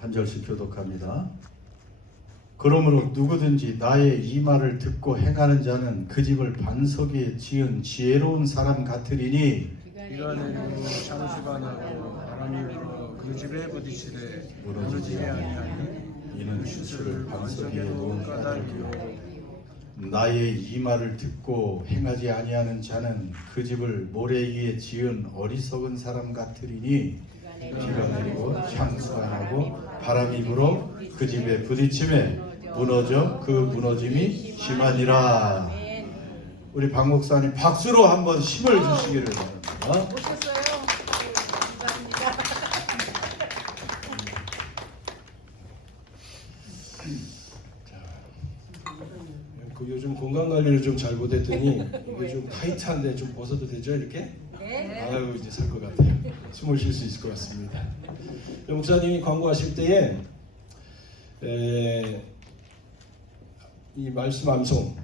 한 절씩 교독합니다. 그러므로 누구든지 나의 이 말을 듣고 행하는 자는 그 집을 반석 위에 지은 지혜로운 사람 같으리니 비가 내리고 창수가 나고 바람이 불어 그 집에 부딪히되 무너지지 아니하니 이는 주술을 반석 위에 놓은 까닭이요 나의 이 말을 듣고 행하지 아니하는 자는 그 집을 모래 위에 지은 어리석은 사람 같으리니 비가 내리고 창수가 나고 바람이 불어 그 집에 부딪힘에 무너져 그 무너짐이 심하니라. 우리 박 목사님 박수로 한번 힘을 주시기를 바랍니다. 오셨어요. 감사합니다. 요즘 건강 관리를 좀 잘 못했더니 이게 좀 타이트한데 좀 벗어도 되죠 이렇게? 네. 아유 이제 살 것 같아요. 숨을 쉴 수 있을 것 같습니다. 목사님이 광고하실 때에 이 말씀 암송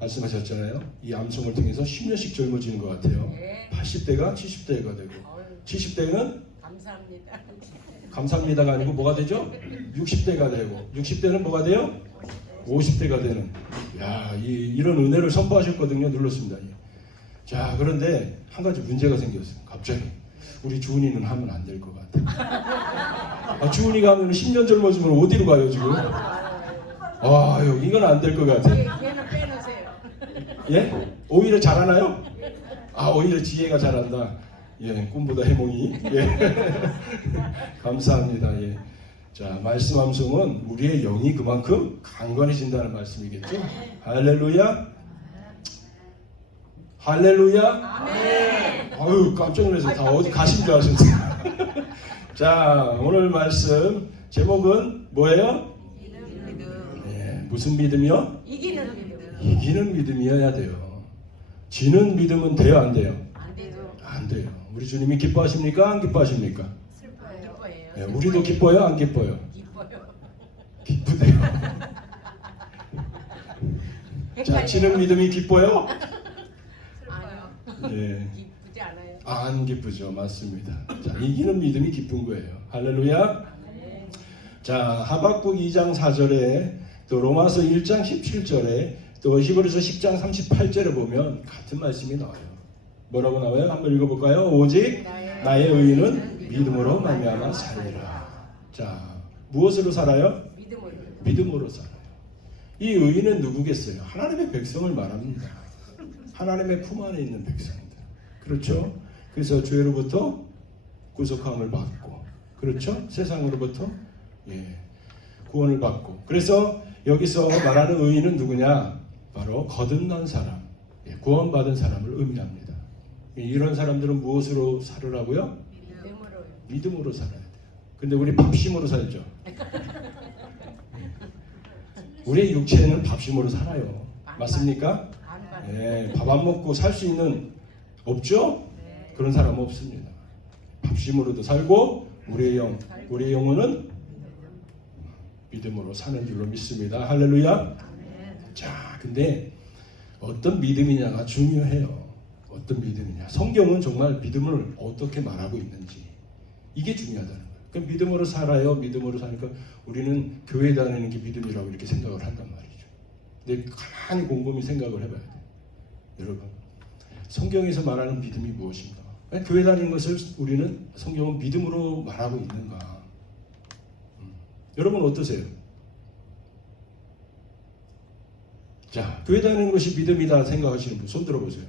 말씀하셨잖아요. 이 암송을 통해서 10년씩 젊어지는 것 같아요. 네. 80대가 70대가 되고 70대는 감사합니다. 감사합니다가 아니고 뭐가 되죠? 60대가 되고 60대는 뭐가 돼요? 50대가 되는. 야, 이런 은혜를 선포하셨거든요. 눌렀습니다. 자, 그런데 한 가지 문제가 생겼어요. 갑자기 우리 주은이는 하면 안 될 것 같아. 주은이가 하면 10년 젊어지면 어디로 가요 지금? 이건 안 될 것 같아. 얘는 빼놓으세요. 예? 오히려 잘하나요? 오히려 지혜가 잘한다. 예, 꿈보다 해몽이. 예. 감사합니다. 예. 자, 말씀 암송은 우리의 영이 그만큼 강건해진다는 말씀이겠죠? 할렐루야. 할렐루야. 아유, 깜짝 놀라서 다 어디 가신 줄 아셨어요. 자, 오늘 말씀 제목은 뭐예요? 예, 무슨 믿음이요? 이기는 믿음. 이기는 믿음이어야 돼요. 지는 믿음은 돼요, 안 돼요? 안 되죠. 안 돼요. 우리 주님이 기뻐하십니까? 안 기뻐하십니까? 슬퍼요. 기뻐해요. 예, 우리도 기뻐요, 안 기뻐요? 기뻐요. 기쁘대요. 자, 지는 믿음이 기뻐요? 슬퍼요. 예, 기쁘지 않아요. 안 기쁘죠. 맞습니다. 자, 이기는 믿음이 기쁜 거예요. 할렐루야. 네. 자, 하박국 2장 4절에 또 로마서 1장 17절에 또 히브리서 10장 38절에 보면 같은 말씀이 나와요. 뭐라고 나와요? 한번 읽어볼까요? 오직 나의 의인은 믿음으로 말미암아 살리라. 자, 무엇으로 살아요? 믿음으로. 믿음으로 살아요. 이 의인은 누구겠어요? 하나님의 백성을 말합니다. 하나님의 품 안에 있는 백성들. 그렇죠? 그래서 죄로부터 구속함을 받고, 그렇죠? 세상으로부터 구원을 받고. 그래서 여기서 말하는 의인은 누구냐? 바로 거듭난 사람, 구원받은 사람을 의미합니다. 이런 사람들은 무엇으로 살으라고요? 믿음으로. 믿음으로 살아야 돼요. 근데 우리 밥심으로 살죠. 우리의 육체는 밥심으로 살아요. 맞습니까? 밥 안 먹고 살 수 있는 없죠? 그런 사람 없습니다. 밥심으로도 살고 우리의 영혼은 믿음으로 사는 줄로 믿습니다. 할렐루야. 자, 근데 어떤 믿음이냐가 중요해요. 어떤 믿음이냐. 성경은 정말 믿음을 어떻게 말하고 있는지 이게 중요하다는 거예요. 그러니까 믿음으로 살아요. 믿음으로 사니까 우리는 교회 다니는 게 믿음이라고 이렇게 생각을 한단 말이죠. 근데 가만히 곰곰이 생각을 해봐야 돼요. 여러분, 성경에서 말하는 믿음이 무엇인가? 교회 다니는 것을 우리는 성경은 믿음으로 말하고 있는가? 여러분 어떠세요? 자, 교회 다니는 것이 믿음이다 생각하시는 분 손 들어보세요.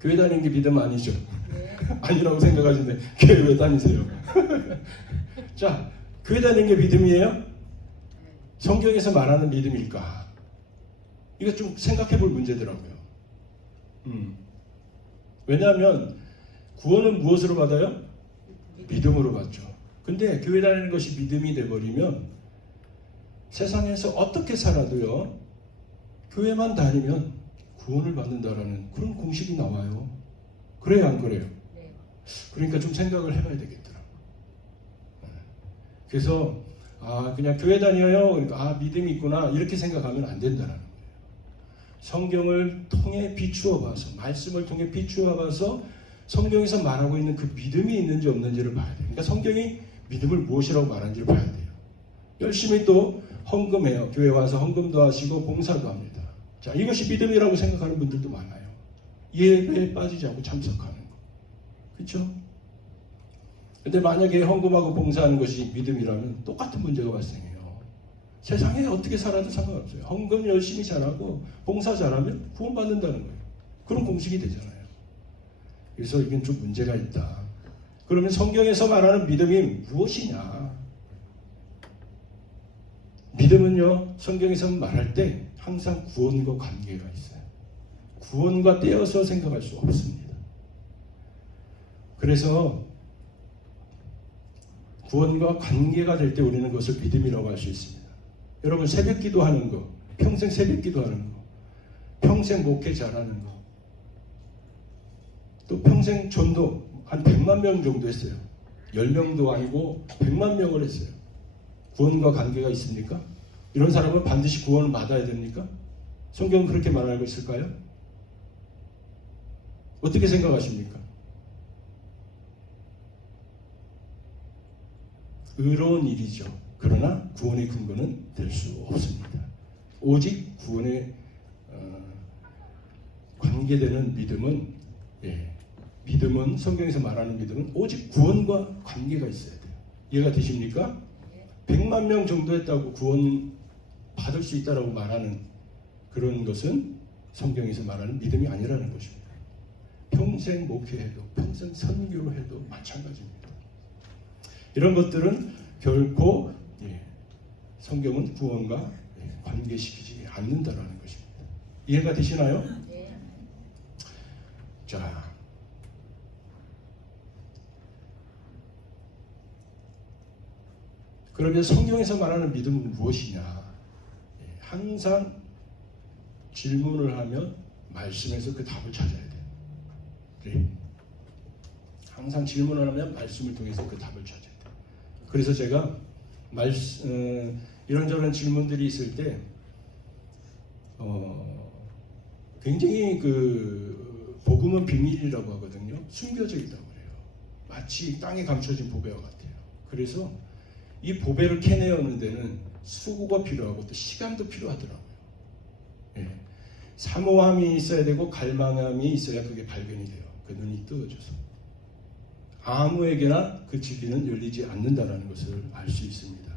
교회 다니는 게 믿음 아니죠? 네. 아니라고 생각하시는데 교회 왜 다니세요? 자, 교회 다니는 게 믿음이에요? 성경에서 말하는 믿음일까? 이거 좀 생각해 볼 문제더라고요. 왜냐하면 구원은 무엇으로 받아요? 믿음으로 받죠. 근데 교회 다니는 것이 믿음이 돼버리면 세상에서 어떻게 살아도요, 교회만 다니면 구원을 받는다라는 그런 공식이 나와요. 그래요, 안 그래요? 네. 그러니까 좀 생각을 해봐야 되겠더라고요. 그래서 그냥 교회 다녀요. 그러니까 믿음이 있구나 이렇게 생각하면 안 된다는 거예요. 성경을 통해 비추어 봐서, 말씀을 통해 비추어 봐서 성경에서 말하고 있는 그 믿음이 있는지 없는지를 봐야 돼요. 그러니까 성경이 믿음을 무엇이라고 말하는지를 봐야 돼요. 열심히 또 헌금해요. 교회 와서 헌금도 하시고 봉사도 합니다. 자, 이것이 믿음이라고 생각하는 분들도 많아요. 예배에 빠지지 않고 참석하는 거. 그렇죠? 근데 만약에 헌금하고 봉사하는 것이 믿음이라면 똑같은 문제가 발생해요. 세상에 어떻게 살아도 상관없어요. 헌금 열심히 잘하고 봉사 잘하면 구원받는다는 거예요. 그런 공식이 되잖아요. 그래서 이건 좀 문제가 있다. 그러면 성경에서 말하는 믿음이 무엇이냐? 믿음은요, 성경에서 말할 때 항상 구원과 관계가 있어요. 구원과 떼어서 생각할 수 없습니다. 그래서 구원과 관계가 될 때 우리는 그것을 믿음이라고 할 수 있습니다. 여러분, 새벽 기도하는 거, 평생 새벽 기도하는 거, 평생 목회 잘하는 거, 또 평생 전도 한 100만 명 정도 했어요. 10명도 아니고 100만 명을 했어요. 구원과 관계가 있습니까? 이런 사람은 반드시 구원을 받아야 됩니까? 성경은 그렇게 말하고 있을까요? 어떻게 생각하십니까? 의로운 일이죠. 그러나 구원의 근거는 될 수 없습니다. 오직 구원에 관계되는 믿음은, 믿음은, 성경에서 말하는 믿음은 오직 구원과 관계가 있어야 돼요. 이해가 되십니까? 100만 명 정도 했다고 구원 받을 수 있다라고 말하는 그런 것은 성경에서 말하는 믿음이 아니라는 것입니다. 평생 목회해도, 평생 선교를 해도 마찬가지입니다. 이런 것들은 결코 성경은 구원과 관계시키지 않는다라는 것입니다. 이해가 되시나요? 네. 자, 그러면 성경에서 말하는 믿음은 무엇이냐? 항상 질문을 하면 말씀에서 그 답을 찾아야 돼요. 네. 항상 질문을 하면 말씀을 통해서 그 답을 찾아야 돼요. 그래서 제가 이런저런 질문들이 있을 때 굉장히 그 복음은 비밀이라고 하거든요. 숨겨져 있다고 그래요. 마치 땅에 감춰진 보배와 같아요. 그래서 이 보배를 캐내어는 데는 수고가 필요하고 또 시간도 필요하더라고요. 사모함이 있어야 되고 갈망함이 있어야 그게 발견이 돼요. 그 눈이 뜨어져서 아무에게나 그 지기는 열리지 않는다는 것을 알 수 있습니다.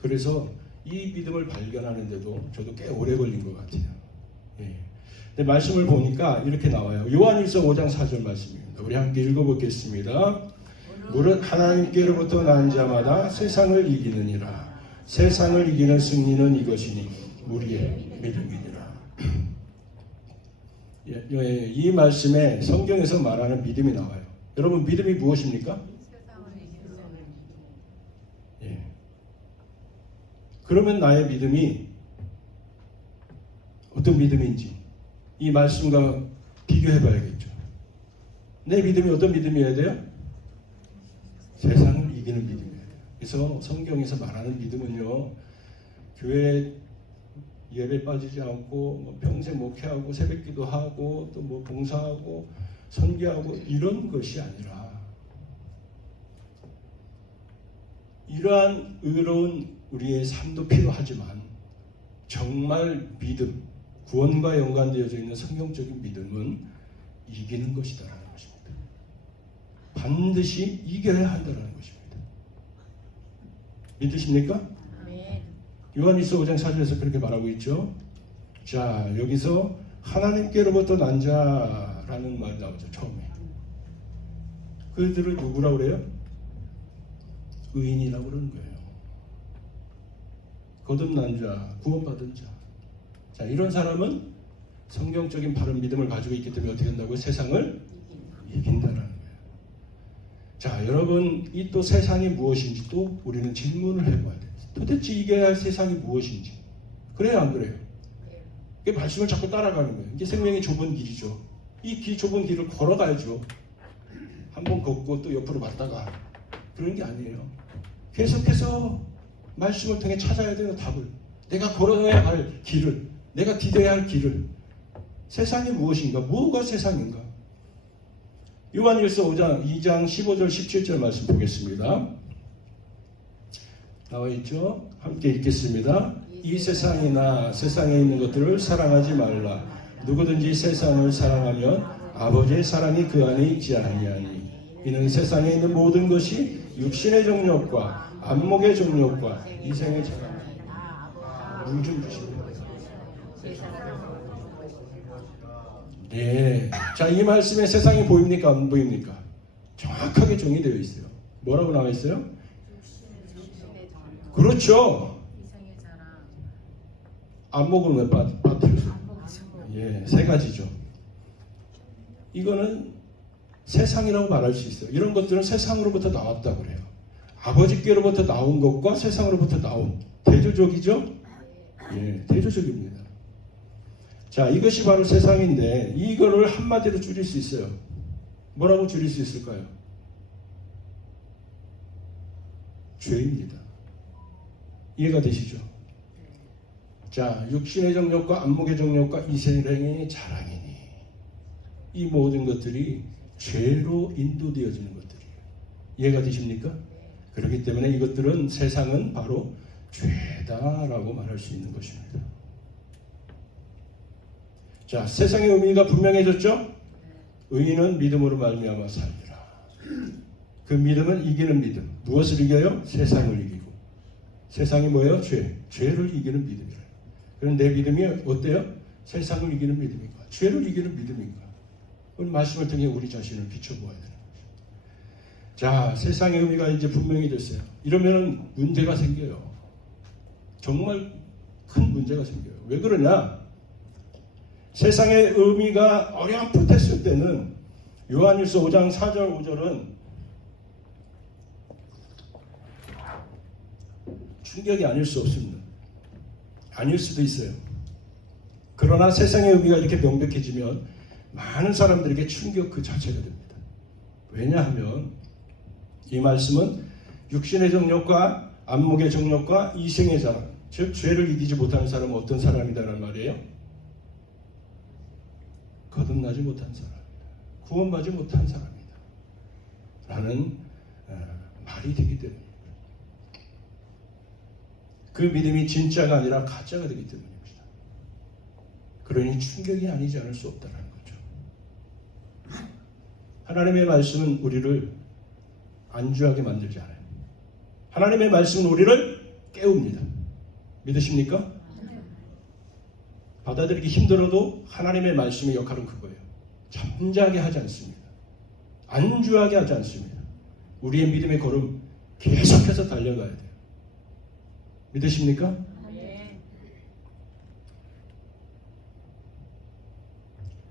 그래서 이 믿음을 발견하는데도 저도 꽤 오래 걸린 것 같아요. 근데 말씀을 보니까 이렇게 나와요. 요한일서 5장 4절 말씀입니다. 우리 함께 읽어보겠습니다. 무릇 하나님께로부터 난 자마다 세상을 이기느니라. 세상을 이기는 승리는 이것이니 우리의 믿음이니라. 이 말씀에 성경에서 말하는 믿음이 나와요. 여러분, 믿음이 무엇입니까? 그러면 나의 믿음이 어떤 믿음인지 이 말씀과 비교해 봐야겠죠. 내 믿음이 어떤 믿음이어야 돼요? 세상을 이기는 믿음이에요. 그래서 성경에서 말하는 믿음은요, 교회 예배 빠지지 않고 평생 목회하고 새벽기도 하고 또 뭐 봉사하고 선교하고 이런 것이 아니라 이러한 의로운 우리의 삶도 필요하지만 정말 믿음, 구원과 연관되어져 있는 성경적인 믿음은 이기는 것이다라는 것입니다. 반드시 이겨야 한다는 것입니다. 믿으십니까? 네. 요한일서 5장 4절에서 그렇게 말하고 있죠. 자, 여기서 하나님께로부터 난 자라는 말이 나오죠. 처음에. 그들을 누구라고 그래요? 의인이라고 그러는 거예요. 거듭난 자, 구원받은 자. 자, 이런 사람은 성경적인 바른 믿음을 가지고 있기 때문에 어떻게 된다고요? 세상을 이긴다라는 거예요. 자, 여러분, 이 또 세상이 무엇인지 또 우리는 질문을 해봐야 돼요. 도대체 이겨야 할 세상이 무엇인지. 그래요, 안 그래요? 그 말씀을 자꾸 따라가는 거예요. 이게 생명의 좁은 길이죠. 이 좁은 길을 걸어가야죠. 한번 걷고 또 옆으로 갔다가 그런 게 아니에요. 계속해서 말씀을 통해 찾아야 되는 답을, 내가 걸어야 할 길을, 내가 기대해야 할 길을, 세상이 무엇인가, 뭐가 세상인가. 요한일서 5장 2장 15절 17절 말씀 보겠습니다. 나와 있죠? 함께 읽겠습니다. 이 세상이나 세상에 있는 것들을 사랑하지 말라. 누구든지 세상을 사랑하면 아버지의 사랑이 그 안에 있지 아니하니 이는 세상에 있는 모든 것이 육신의 정욕과 안목의 정욕과 이생의 자랑이니라. 물좀 주시면 네. 자, 이 말씀에 세상이 보입니까? 안 보입니까? 정확하게 정의되어 있어요. 뭐라고 나와 있어요? 그렇죠. 안목은 왜 빠뜨렸어요? 예, 세 가지죠. 이거는 세상이라고 말할 수 있어요. 이런 것들은 세상으로부터 나왔다고 그래요. 아버지께로부터 나온 것과 세상으로부터 나온 대조적이죠? 예, 대조적입니다. 자, 이것이 바로 세상인데 이거를 한마디로 줄일 수 있어요. 뭐라고 줄일 수 있을까요? 죄입니다. 이해가 되시죠? 자, 육신의 정욕과 안목의 정욕과 이생의 자랑이니 이 모든 것들이 죄로 인도되어지는 것들이에요. 이해가 되십니까? 그렇기 때문에 이것들은 세상은 바로 죄다라고 말할 수 있는 것입니다. 자, 세상의 의미가 분명해졌죠? 의인은 믿음으로 말미암아 살리라. 그 믿음은 이기는 믿음. 무엇을 이겨요? 세상을 이기고. 세상이 뭐예요? 죄를 이기는 믿음이에요. 그럼 내 믿음이 어때요? 세상을 이기는 믿음인가? 죄를 이기는 믿음인가? 오늘 말씀을 통해 우리 자신을 비춰보아야 되는 거죠. 자, 세상의 의미가 이제 분명히 됐어요. 이러면 문제가 생겨요. 정말 큰 문제가 생겨요. 왜 그러냐? 세상의 의미가 어렴풋했을 때는 요한일서 5장 4절 5절은 충격이 아닐 수 없습니다. 아닐 수도 있어요. 그러나 세상의 의미가 이렇게 명백해지면 많은 사람들에게 충격 그 자체가 됩니다. 왜냐하면 이 말씀은 육신의 정욕과 안목의 정욕과 이생의 자랑, 즉 죄를 이기지 못하는 사람은 어떤 사람이다라는 말이에요? 거듭나지 못한 사람이다. 구원받지 못한 사람이다. 라는 말이 되기 때문입니다. 그 믿음이 진짜가 아니라 가짜가 되기 때문입니다. 그러니 충격이 아니지 않을 수 없다는 거죠. 하나님의 말씀은 우리를 안주하게 만들지 않아요. 하나님의 말씀은 우리를 깨웁니다. 믿으십니까? 받아들이기 힘들어도 하나님의 말씀의 역할은 그거예요. 잠자게 하지 않습니다. 안주하게 하지 않습니다. 우리의 믿음의 걸음 계속해서 달려가야 돼요. 믿으십니까? 네.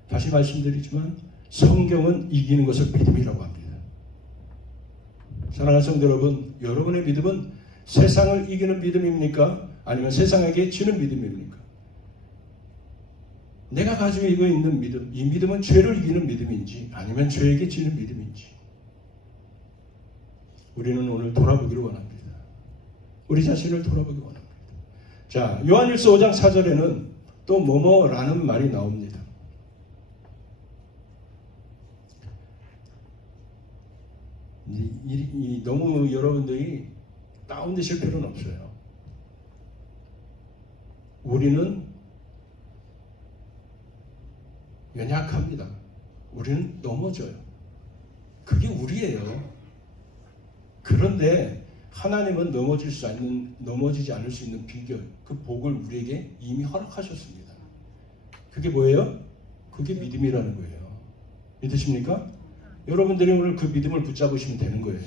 다시 말씀드리지만 성경은 이기는 것을 믿음이라고 합니다. 사랑하는 성도 여러분, 여러분의 믿음은 세상을 이기는 믿음입니까? 아니면 세상에게 지는 믿음입니까? 내가 가지고 있는 믿음, 이 믿음은 죄를 이기는 믿음인지 아니면 죄에게 지는 믿음인지 우리는 오늘 돌아보기를 원합니다. 우리 자신을 돌아보기 원합니다. 자, 요한일서 5장 4절에는 또 뭐뭐라는 말이 나옵니다. 너무 여러분들이 다운되실 필요는 없어요. 우리는 연약합니다. 우리는 넘어져요. 그게 우리예요. 그런데 하나님은 넘어지지 않을 수 있는 비결, 그 복을 우리에게 이미 허락하셨습니다. 그게 뭐예요? 그게 믿음이라는 거예요. 믿으십니까? 여러분들이 오늘 그 믿음을 붙잡으시면 되는 거예요.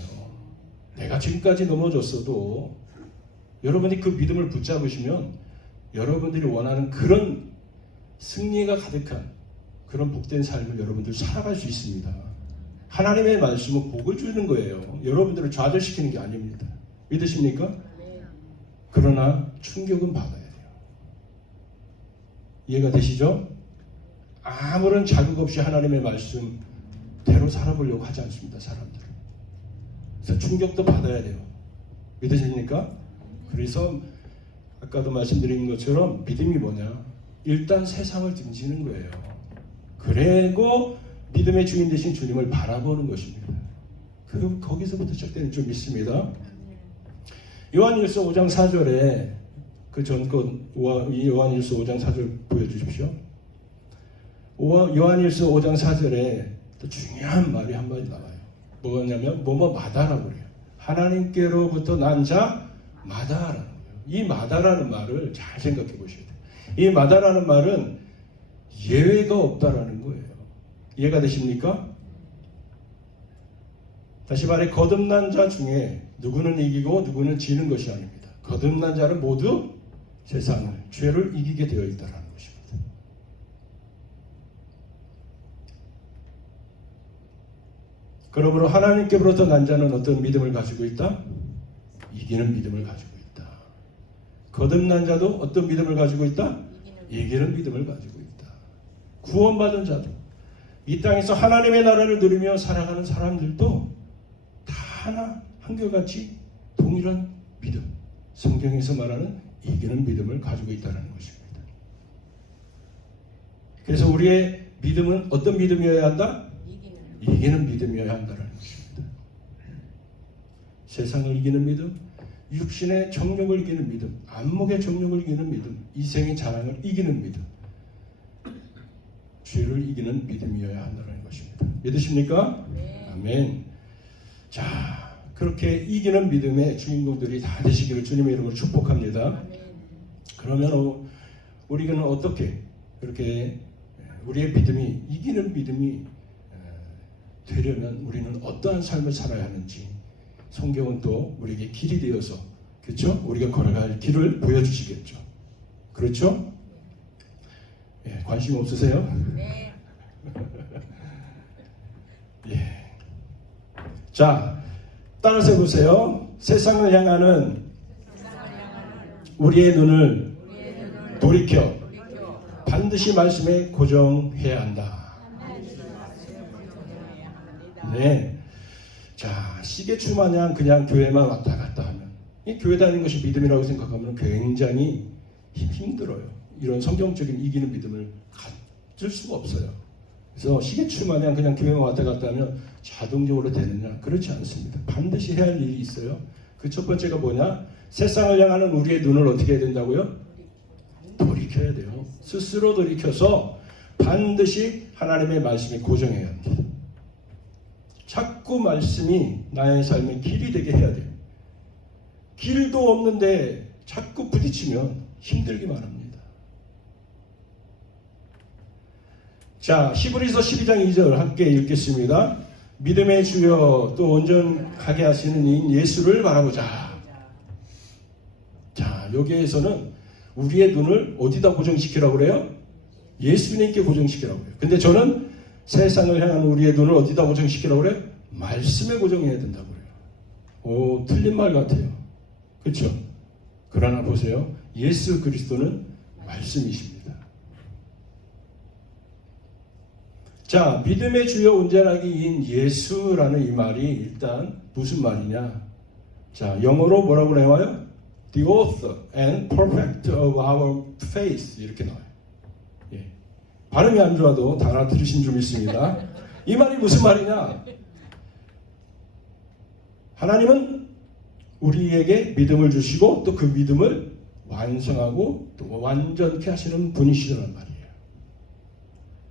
내가 지금까지 넘어졌어도 여러분이 그 믿음을 붙잡으시면 여러분들이 원하는 그런 승리가 가득한 그런 복된 삶을 여러분들 살아갈 수 있습니다. 하나님의 말씀은 복을 주는 거예요. 여러분들을 좌절시키는 게 아닙니다. 믿으십니까? 그러나 충격은 받아야 돼요. 이해가 되시죠? 아무런 자극 없이 하나님의 말씀대로 살아보려고 하지 않습니다. 사람들은. 그래서 충격도 받아야 돼요. 믿으십니까? 그래서 아까도 말씀드린 것처럼 믿음이 뭐냐? 일단 세상을 등지는 거예요. 그리고 믿음의 주인 되신 주님을 바라보는 것입니다. 거기서부터 시작되는 좀 있습니다. 요한일서 5장 4절에 그 전권 요한일서 5장 4절 보여주십시오. 요한일서 5장 4절에 또 중요한 말이 한마디 나와요. 뭐냐면 뭐뭐마다라고 그래요. 하나님께로부터 난 자 마다라는 거예요. 이 마다라는 말을 잘 생각해 보셔야 돼요. 이 마다라는 말은 예외가 없다라는 거예요. 이해가 되십니까? 다시 말해 거듭난 자 중에 누구는 이기고 누구는 지는 것이 아닙니다. 거듭난 자는 모두 세상을 죄를 이기게 되어 있다는 것입니다. 그러므로 하나님께로부터 난 자는 어떤 믿음을 가지고 있다? 이기는 믿음을 가지고 있다. 거듭난 자도 어떤 믿음을 가지고 있다? 이기는 믿음을 가지고 있다. 구원받은 자도 이 땅에서 하나님의 나라를 누리며 살아가는 사람들도 다 하나 한결같이 동일한 믿음, 성경에서 말하는 이기는 믿음을 가지고 있다는 것입니다. 그래서 우리의 믿음은 어떤 믿음이어야 한다? 이기는 믿음이어야 한다는 것입니다. 세상을 이기는 믿음, 육신의 정욕을 이기는 믿음, 안목의 정욕을 이기는 믿음, 이생의 자랑을 이기는 믿음, 죄를 이기는 믿음이어야 한다는 것입니다. 믿으십니까? 네. 아멘. 자, 그렇게 이기는 믿음의 주인공들이 다 되시기를 주님의 이름으로 축복합니다. 네. 그러면 우리는 어떻게 그렇게 우리의 믿음이 이기는 믿음이 되려면 우리는 어떠한 삶을 살아야 하는지 성경은 또 우리에게 길이 되어서 그렇죠? 우리가 걸어갈 길을 보여주시겠죠. 그렇죠? 예, 관심 없으세요? 네. 예. 자, 따라서 보세요. 세상을 향하는 우리의 눈을 돌이켜 반드시 말씀에 고정해야 한다. 네. 자, 시계추 마냥 그냥 교회만 왔다 갔다 하면, 이 교회 다니는 것이 믿음이라고 생각하면 굉장히 힘들어요. 이런 성경적인 이기는 믿음을 가질 수가 없어요. 그래서 시계추 마냥 그냥 교회만 왔다 갔다 하면 자동적으로 되느냐? 그렇지 않습니다. 반드시 해야 할 일이 있어요. 그 첫 번째가 뭐냐? 세상을 향하는 우리의 눈을 어떻게 해야 된다고요? 돌이켜야 돼요. 스스로 돌이켜서 반드시 하나님의 말씀에 고정해야 합니다. 자꾸 말씀이 나의 삶의 길이 되게 해야 돼요. 길도 없는데 자꾸 부딪히면 힘들기만 합니다. 자, 히브리서 12장 2절 함께 읽겠습니다. 믿음의 주여 또 온전하게 하시는 이인 예수를 바라보자. 자, 여기에서는 우리의 눈을 어디다 고정시키라고 그래요? 예수님께 고정시키라고 그래요. 근데 저는 세상을 향한 우리의 눈을 어디다 고정시키라고 그래요? 말씀에 고정해야 된다고 그래요. 오, 틀린 말 같아요. 그렇죠? 그러나 보세요. 예수 그리스도는 말씀이십니다. 자, 믿음의 주여 온전하기인 예수라는 이 말이 일단 무슨 말이냐? 자, 영어로 뭐라고 나와요? The author and perfect of our faith 이렇게 나와요. 예. 발음이 안 좋아도 다 알아들으신 줄 믿습니다. 이 말이 무슨 말이냐? 하나님은 우리에게 믿음을 주시고 또 그 믿음을 완성하고 또 완전케 하시는 분이시라는 말이에요.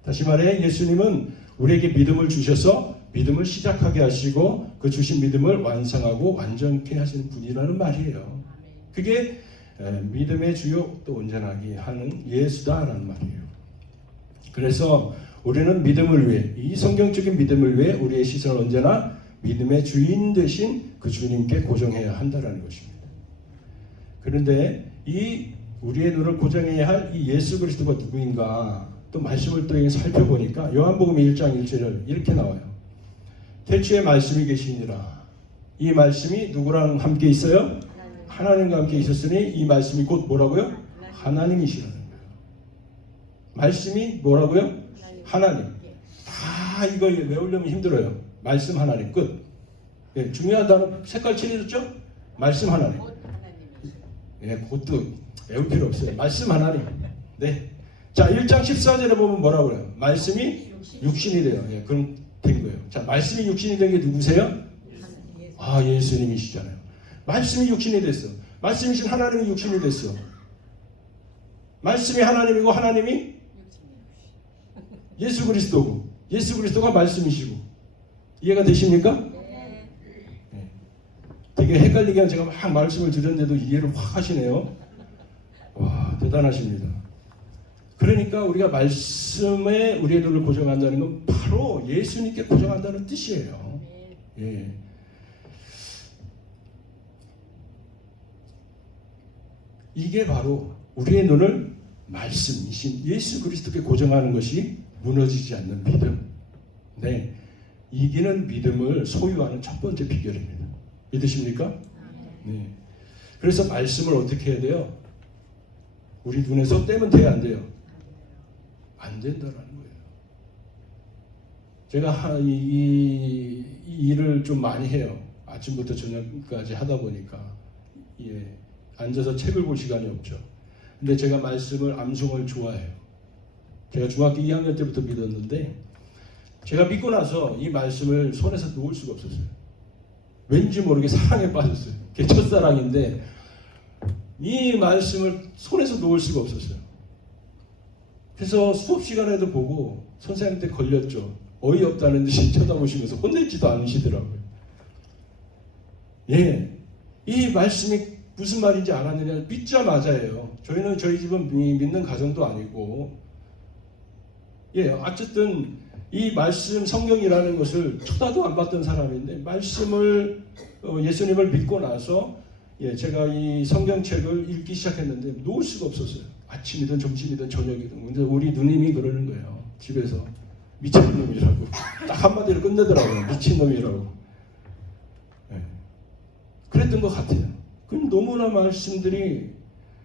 다시 말해 예수님은 우리에게 믿음을 주셔서 믿음을 시작하게 하시고 그 주신 믿음을 완성하고 완전케 하시는 분이라는 말이에요. 그게 믿음의 주요 또 온전하게 하는 예수다라는 말이에요. 그래서 우리는 믿음을 위해 이 성경적인 믿음을 위해 우리의 시선을 언제나 믿음의 주인 되신 그 주님께 고정해야 한다는 것입니다. 그런데 이 우리의 눈을 고정해야 할 이 예수 그리스도가 누구인가 또 말씀을 또 살펴보니까 요한복음 1장 1절을 이렇게 나와요. 태초에 말씀이 계시니라. 이 말씀이 누구랑 함께 있어요? 하나님과 함께 있었으니 이 말씀이 곧 뭐라고요? 하나님이시라는 거예요. 말씀이 뭐라고요? 하나님. 다 이거 외우려면 힘들어요. 말씀 하나님 끝. 예, 중요한 단어 색깔 칠해줬죠? 말씀 하나님. 예, 그것도 외울 필요 없어요. 말씀 하나님. 네. 자, 1장 14절에 보면 뭐라고 그래요? 말씀이 육신이 돼요. 예, 그럼 된 거예요. 자, 말씀이 육신이 된 게 누구세요? 아, 예수님이시잖아요. 말씀이 육신이 됐어. 말씀이신 하나님이 육신이 됐어. 말씀이 하나님이고 하나님이 예수 그리스도고 예수 그리스도가 말씀이시고 이해가 되십니까? 네. 네. 되게 헷갈리게 제가 막 말씀을 드렸는데도 이해를 확 하시네요. 와, 대단하십니다. 그러니까 우리가 말씀에 우리의 눈을 고정한다는 건 바로 예수님께 고정한다는 뜻이에요. 예. 이게 바로 우리의 눈을 말씀이신 예수 그리스도께 고정하는 것이 무너지지 않는 믿음. 네. 이기는 믿음을 소유하는 첫 번째 비결입니다. 믿으십니까? 네. 그래서 말씀을 어떻게 해야 돼요? 우리 눈에서 떼면 돼요, 안 돼요? 안 된다라는 거예요. 제가 이 일을 좀 많이 해요. 아침부터 저녁까지 하다 보니까 앉아서 책을 볼 시간이 없죠. 근데 제가 말씀을 암송을 좋아해요. 제가 중학교 2학년 때부터 믿었는데 제가 믿고 나서 이 말씀을 손에서 놓을 수가 없었어요. 왠지 모르게 사랑에 빠졌어요. 그게 첫사랑인데 이 말씀을 손에서 놓을 수가 없었어요. 그래서 수업 시간에도 보고 선생님한테 걸렸죠. 어이없다는 듯이 쳐다보시면서 혼내지도 않으시더라고요. 예, 이 말씀이 무슨 말인지 알았느냐? 믿자마자예요. 저희는 저희 집은 믿는 가정도 아니고 어쨌든 이 말씀 성경이라는 것을 쳐다도 안 봤던 사람인데 말씀을 예수님을 믿고 나서 제가 이 성경책을 읽기 시작했는데 놓을 수가 없었어요. 아침이든 점심이든 저녁이든. 근데 우리 누님이 그러는 거예요. 집에서 미친놈이라고. 딱 한마디로 끝내더라고요. 미친놈이라고. 그랬던 것 같아요. 그럼 너무나 말씀들이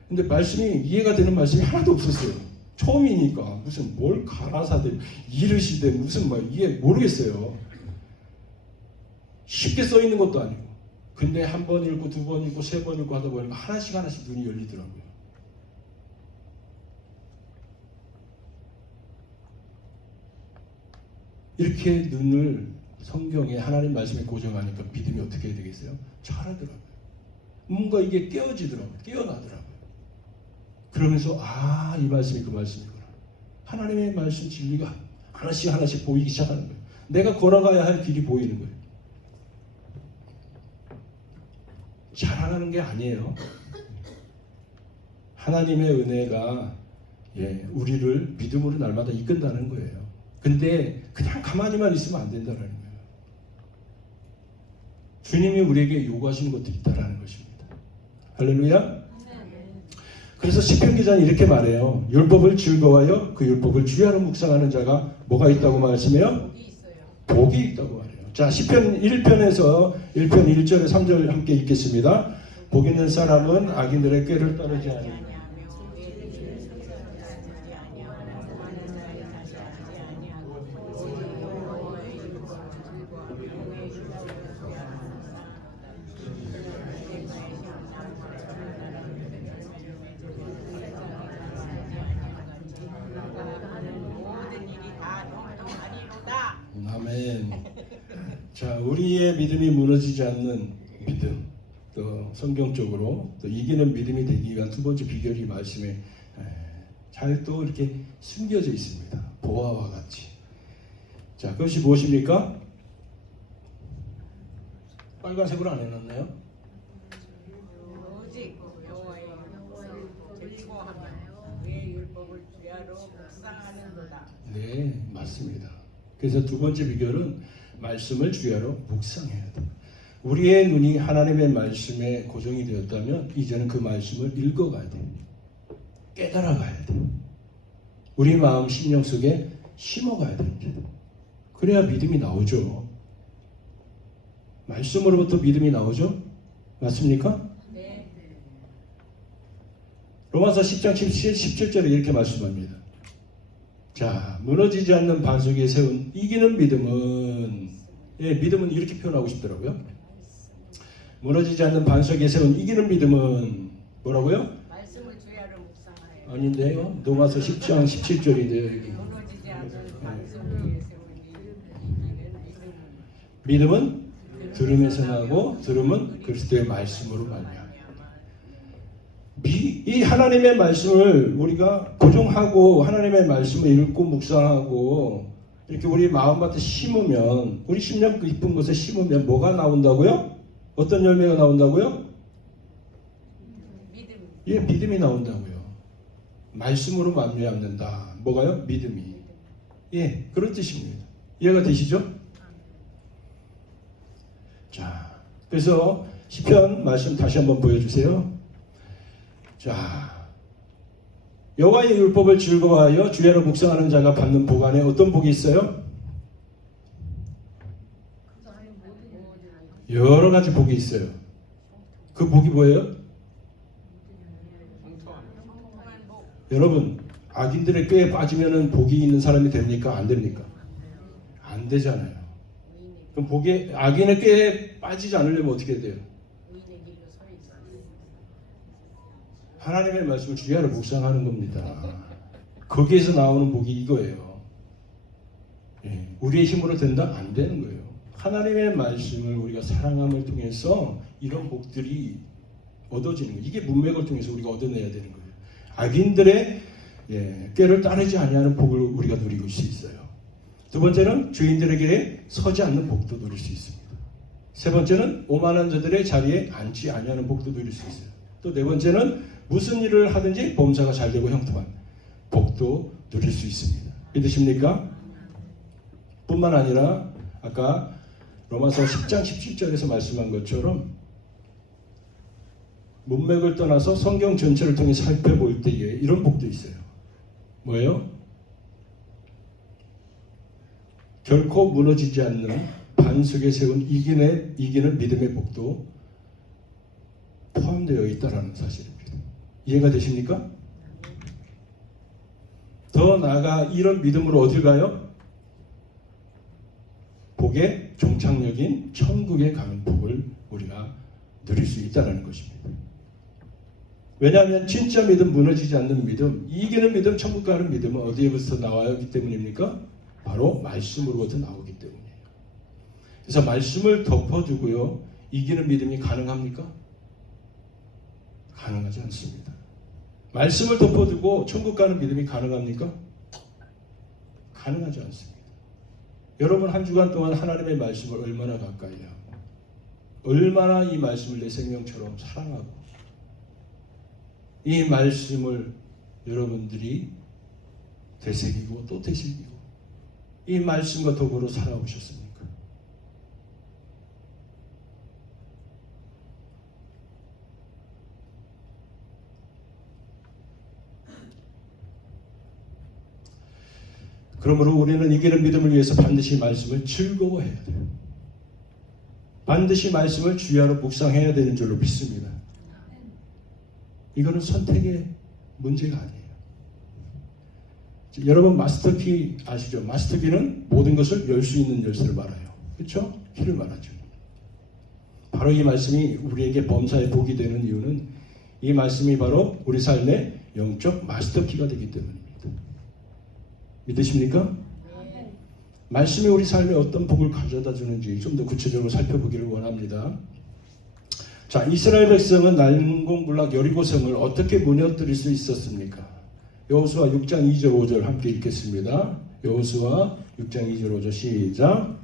근데 말씀이 이해가 되는 말씀이 하나도 없었어요. 처음이니까 무슨 뭘 가라사대 이르시되 무슨 말 이해 모르겠어요. 쉽게 써 있는 것도 아니고. 근데 한 번 읽고 두 번 읽고 세 번 읽고 하다 보니까 하나씩 눈이 열리더라고요. 이렇게 눈을 성경에 하나님 말씀에 고정하니까 믿음이 어떻게 해야 되겠어요? 잘하더라고요. 뭔가 이게 깨어지더라고요. 깨어나더라고요. 그러면서 이 말씀이 그 말씀이구나. 하나님의 말씀 진리가 하나씩 보이기 시작하는 거예요. 내가 걸어가야 할 길이 보이는 거예요. 자랑하는 게 아니에요. 하나님의 은혜가 우리를 믿음으로 날마다 이끈다는 거예요. 근데 그냥 가만히만 있으면 안 된다는 거예요. 주님이 우리에게 요구하시는 것도 있다라는 것입니다. 할렐루야. 그래서 시편 기자는 이렇게 말해요. 율법을 즐거워하여 그 율법을 주야로 묵상하는 자가 뭐가 있다고 말씀해요? 복이 있어요. 복이 있다고 말해요. 자, 시편 1편에서 1편 1절에 3절 함께 읽겠습니다. 복 있는 사람은 악인들의 꾀를 따르지 아니하고 아멘. 자, 우리의 믿음이 무너지지 않는 믿음, 또 성경적으로 또 이기는 믿음이 되기 위한 두 번째 비결이 말씀에 잘 또 이렇게 숨겨져 있습니다. 보화와 같이. 자, 그것이 무엇입니까? 빨간색으로 안 해놨나요? 오직 여호와의 즐거워하며 그의 율법을 주야로 묵상하는도다. 네, 맞습니다. 그래서 두 번째 비결은 말씀을 주야로 묵상해야 돼. 우리의 눈이 하나님의 말씀에 고정이 되었다면 이제는 그 말씀을 읽어가야 돼. 깨달아가야 돼. 우리 마음 심령 속에 심어가야 됩니다. 그래야 믿음이 나오죠. 말씀으로부터 믿음이 나오죠? 맞습니까? 네. 로마서 10장 17절에 이렇게 말씀합니다. 자, 무너지지 않는 반석에 세운 이기는 믿음은 믿음은 이렇게 표현하고 싶더라고요. 무너지지 않는 반석에 세운 이기는 믿음은 뭐라고요? 말씀을 주야로 묵상하여. 아닌데요. 로마서 10장 17절인데요. 여기. 무너지지 않는 반석 위에 세운 이기는 믿음은 믿음은 들음에서 나고 들음은 그리스도의 말씀으로 말미암아. 이 하나님의 말씀을 우리가 고정하고 하나님의 말씀을 읽고 묵상하고 이렇게 우리 마음밭에 심으면 우리 심령 깊은 곳에 심으면 뭐가 나온다고요? 어떤 열매가 나온다고요? 믿음. 예, 믿음이 나온다고요. 말씀으로 말미암는다. 뭐가요? 믿음이. 예, 그런 뜻입니다. 이해가 되시죠? 자, 그래서 시편 말씀 다시 한번 보여주세요. 자, 여호와의 율법을 즐거워하여 주야로 묵상하는 자가 받는 복 안에 어떤 복이 있어요? 여러 가지 복이 있어요. 그 복이 뭐예요? 평안한 복. 여러분, 악인들의 꾀에 빠지면 복이 있는 사람이 됩니까? 안 됩니까? 안 되잖아요. 그럼 복에 악인의 꾀에 빠지지 않으려면 어떻게 돼요? 의인의 길로 서 있어. 하나님의 말씀을 주야로 묵상하는 겁니다. 거기에서 나오는 복이 이거예요. 예, 우리의 힘으로 된다? 안 되는 거예요. 하나님의 말씀을 우리가 사랑함을 통해서 이런 복들이 얻어지는 거예요. 이게 문맥을 통해서 우리가 얻어내야 되는 거예요. 악인들의 꾀를 따르지 아니하는 복을 우리가 누릴 수 있어요. 두 번째는 죄인들에게 서지 않는 복도 누릴 수 있습니다. 세 번째는 오만한 자들의 자리에 앉지 아니하는 복도 누릴 수 있어요. 또 네 번째는 무슨 일을 하든지 범사가 잘 되고 형통한 복도 누릴 수 있습니다. 믿으십니까? 뿐만 아니라 아까 로마서 10장 17절에서 말씀한 것처럼 문맥을 떠나서 성경 전체를 통해 살펴볼 때에 이런 복도 있어요. 뭐예요? 결코 무너지지 않는 반석에 세운 이기는 믿음의 복도 포함되어 있다는 사실입니다. 이해가 되십니까? 더 나아가 이런 믿음으로 어딜 가요? 복의 종착역인 천국에 가는 복을 우리가 누릴 수 있다는 것입니다. 왜냐하면 진짜 믿음, 무너지지 않는 믿음, 이기는 믿음, 천국 가는 믿음은 어디에부터 나와기 때문입니까? 바로 말씀으로부터 나오기 때문이에요. 그래서 말씀을 덮어두고요, 이기는 믿음이 가능합니까? 가능하지 않습니다. 말씀을 덮어두고 천국 가는 믿음이 가능합니까? 가능하지 않습니다. 여러분 한 주간 동안 하나님의 말씀을 얼마나 가까이 하고 얼마나 이 말씀을 내 생명처럼 사랑하고 이 말씀을 여러분들이 되새기고 또 되새기고 이 말씀과 더불어 살아오셨습니까? 그러므로 우리는 이기는 믿음을 위해서 반드시 말씀을 즐거워해야 돼요. 반드시 말씀을 주야로 묵상해야 되는 줄로 믿습니다. 이거는 선택의 문제가 아니에요. 여러분 마스터키 아시죠? 마스터키는 모든 것을 열 수 있는 열쇠를 말해요. 그렇죠? 키를 말하죠. 바로 이 말씀이 우리에게 범사의 복이 되는 이유는 이 말씀이 바로 우리 삶의 영적 마스터키가 되기 때문입니다. 믿으십니까? 네. 말씀이 우리 삶에 어떤 복을 가져다 주는지 좀 더 구체적으로 살펴보기를 원합니다. 자, 이스라엘 백성은 난공불락 여리고성을 어떻게 무너뜨릴 수 있었습니까? 여호수아 6장 2절 5절 함께 읽겠습니다. 여호수아 6장 2절 5절 시작.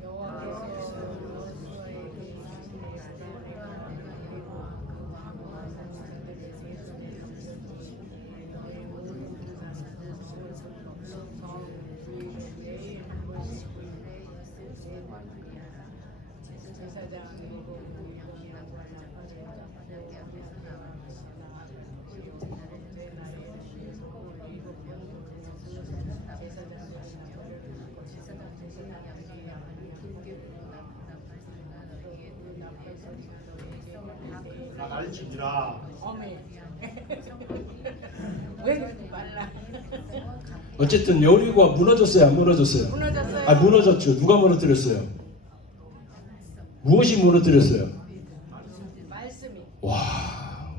나를 지니라. 어메. 왜 이렇게 말라? 어쨌든 여리고가 무너졌어요, 안 무너졌어요? 무너졌어요. 아, 무너졌죠. 누가 무너뜨렸어요? 무엇이 무너뜨렸어요? 말씀이. 와,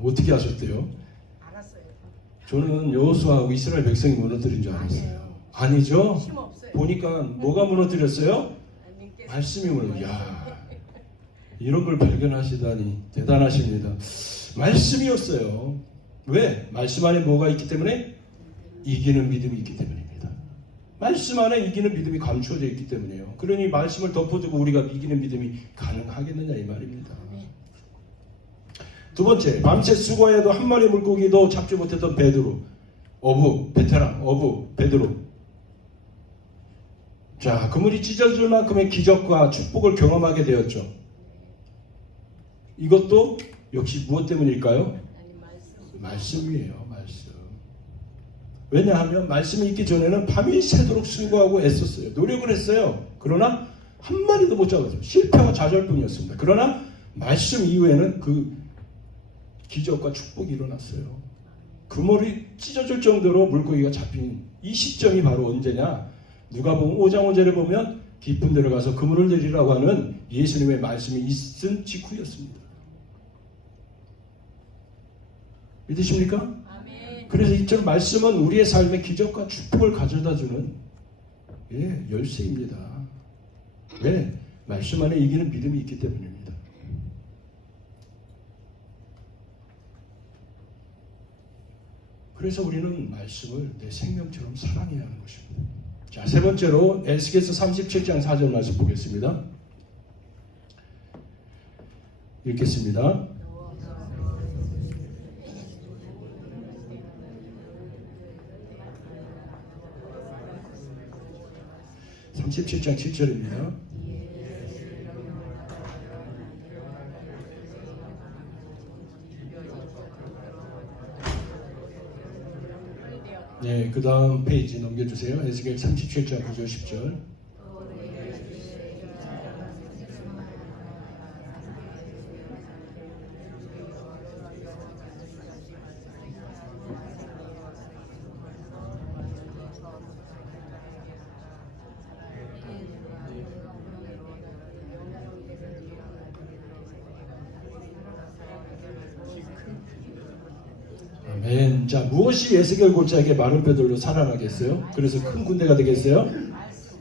어떻게 하셨대요? 알았어요. 저는 여호수아하고 이스라엘 백성이 무너뜨린 줄 알았어요. 아니죠? 힘 없어요. 보니까 뭐가 무너뜨렸어요? 하나님께서 말씀이 무너뜨려. 야, 이런 걸 발견하시다니 대단하십니다. 말씀이었어요. 왜? 말씀 안에 뭐가 있기 때문에? 이기는 믿음이 있기 때문입니다. 말씀 안에 이기는 믿음이 감추어져 있기 때문이에요. 그러니 말씀을 덮어두고 우리가 이기는 믿음이 가능하겠느냐 이 말입니다. 두 번째, 밤새 수고해도 한 마리 물고기도 잡지 못했던 베드로, 베테랑 베드로. 자, 그물이 찢어질 만큼의 기적과 축복을 경험하게 되었죠. 이것도 역시 무엇 때문일까요? 말씀이에요, 말씀. 왜냐하면 말씀이 있기 전에는 밤이 새도록 수고하고 애썼어요. 노력을 했어요. 그러나 한 마리도 못 잡았어요. 실패와 좌절뿐이었습니다. 그러나 말씀 이후에는 그 기적과 축복이 일어났어요. 그물이 찢어질 정도로 물고기가 잡힌 이 시점이 바로 언제냐? 누가복음 5장 5절에 보면 깊은 데로 가서 그물을 내리라고 하는 예수님의 말씀이 있은 직후였습니다. 믿으십니까? 아멘. 그래서 이처럼 말씀은 우리의 삶에 기적과 축복을 가져다주는 열쇠입니다. 왜? 말씀 안에 이기는 믿음이 있기 때문입니다. 그래서 우리는 말씀을 내 생명처럼 사랑해야 하는 것입니다. 자, 세 번째로 에스겔서 37장 4절 말씀 보겠습니다. 읽겠습니다. 37장 7절입니다. 네, 그 다음 페이지 넘겨주세요. 에스겔 37장 9절 10절. 아멘. 자, 무엇이 에스겔 골짜기에 마른 뼈들로 살아나겠어요? 그래서 큰 군대가 되겠어요?